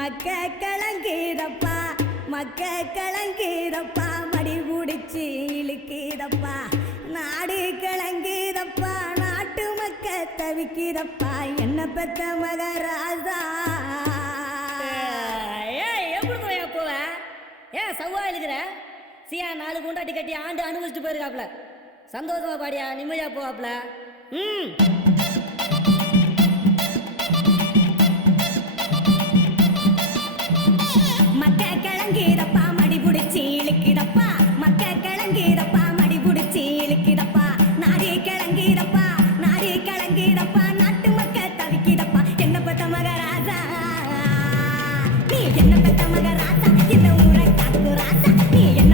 மக்க கலங்கீரப்பா மக்க கலங்கீரப்பா மடி பிடிச்சி இழுக்கிறப்பா நாடு கலங்கீரப்பா நாட்டு மக்க தவிக்கிறப்பா என்ன பெத்த மகராஜா எப்படி போவ ஏன் சவ்வா இருக்கிற சியா 4 குண்டாட்டி கட்டி ஆண்டு அனுபவிச்சுட்டு போயிருக்காப்ல சந்தோஷமா பாடியா நிம்மதியா போவாப்ல மக்க கிளங்கிறப்பா மடி புடிச்சி இழுக்கிறப்பா மக்க கிளங்கிறப்பா மடி புடிச்சி இழுக்கிறப்பா நாடி கிளங்கிறப்பா நாட்டு மக்க தவிக்கிறப்பா என்ன பத்த மகராஜா நீ என்ன பத்த மகராஜா இந்த ஊரை காக்கு ராஜா நீ என்ன